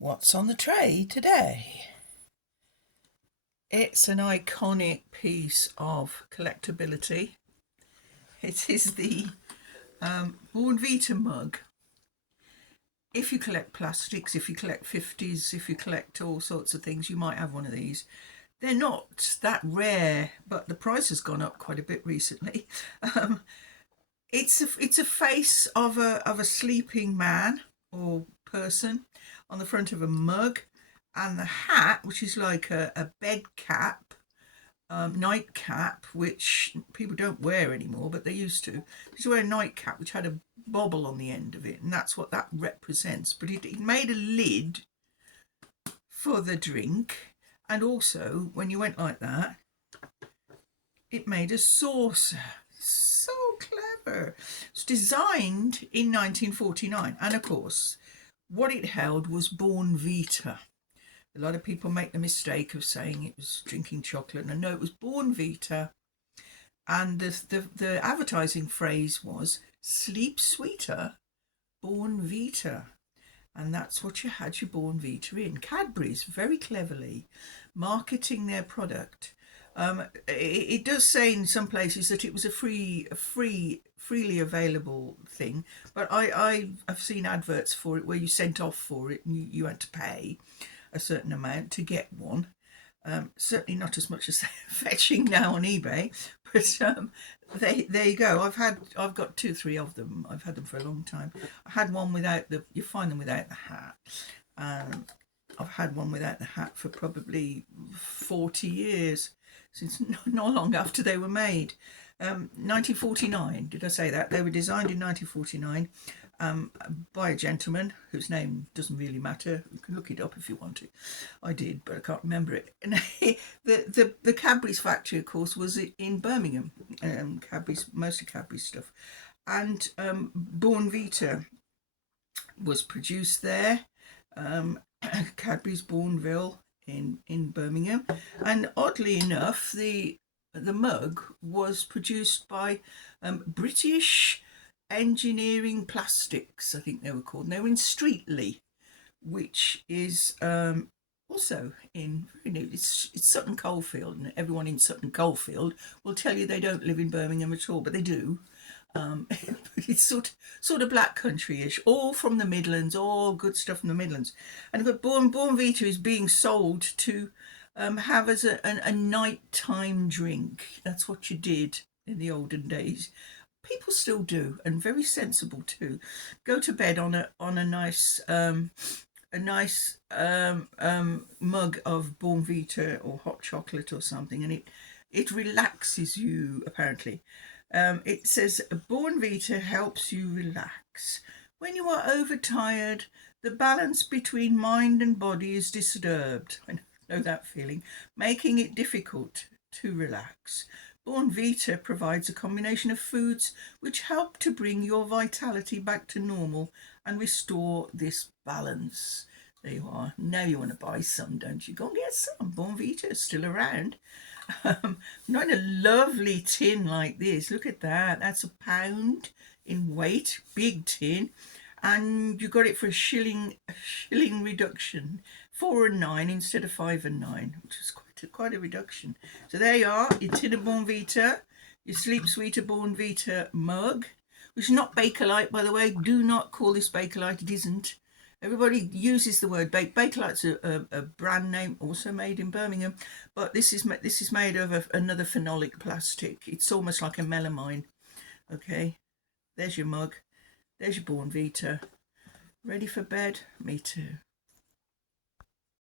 What's on the tray today? It's an iconic piece of collectability. It is the Bournvita mug. If you collect plastics, if you collect 50s, if you collect all sorts of things, you might have one of these. They're not that rare, but the price has gone up quite a bit recently. It's a face of a sleeping man or person on the front of a mug, and the hat, which is like a bed cap, nightcap, which people don't wear anymore, but they used to. They used to wear a nightcap which had a bobble on the end of it, and that's what that represents. But it made a lid for the drink, and also when you went like that, it made a saucer. So clever. It's designed in 1949, and of course, what it held was Bournvita. A lot of people make the mistake of saying it was drinking chocolate, and no, it was Bournvita. And the advertising phrase was "sleep sweeter, Bournvita." And that's what you had your Bournvita in. Cadbury's very cleverly marketing their product. It does say in some places that it was a freely available thing, but I've seen adverts for it where you sent off for it and you had to pay a certain amount to get one. Certainly not as much as fetching now on eBay, but there you go. I've got 2-3 of them. I've had them for a long time. I had one without you find them without the hat. I've had one without the hat for probably 40 years, since not long after they were made. 1949, did I say that? They were designed in 1949 by a gentleman whose name doesn't really matter. You can look it up if you want to. I did, but I can't remember it. And the Cadbury's factory, of course, was in Birmingham. Mostly Cadbury's stuff. And Bournvita was produced there. Cadbury's Bourneville in Birmingham. And oddly enough, the mug was produced by British Engineering Plastics, I think they were called. And they were in Streatley, which is also in very new. It's Sutton Coldfield, and everyone in Sutton Coldfield will tell you they don't live in Birmingham at all, but they do. It's sort of black country-ish, all from the Midlands, all good stuff from the Midlands. And Bournvita is being sold to have as a nighttime drink. That's what you did in the olden days. People still do, and very sensible too. Go to bed on a nice mug of Bournvita or hot chocolate or something, and it relaxes you apparently. It says Bournvita helps you relax. When you are overtired, the balance between mind and body is disturbed. I know that feeling, making it difficult to relax. Bournvita provides a combination of foods which help to bring your vitality back to normal and restore this balance. There you are. Now you want to buy some, don't you? Go and get some. Bournvita is still around. Not in a lovely tin like this. Look at that. That's £1 in weight. Big tin. And you got it for a shilling reduction. 4 and 9 instead of 5 and 9, which is quite a reduction. So there you are, your tin of Bournvita, your Sleep Sweeter Bournvita mug, which is not Bakelite, by the way. Do not call this Bakelite. It isn't. Everybody uses the word Bakelite's a brand name, also made in Birmingham, but this is made of another phenolic plastic. It's almost like a melamine. Okay, there's your mug. There's your Bournvita. Ready for bed? Me too.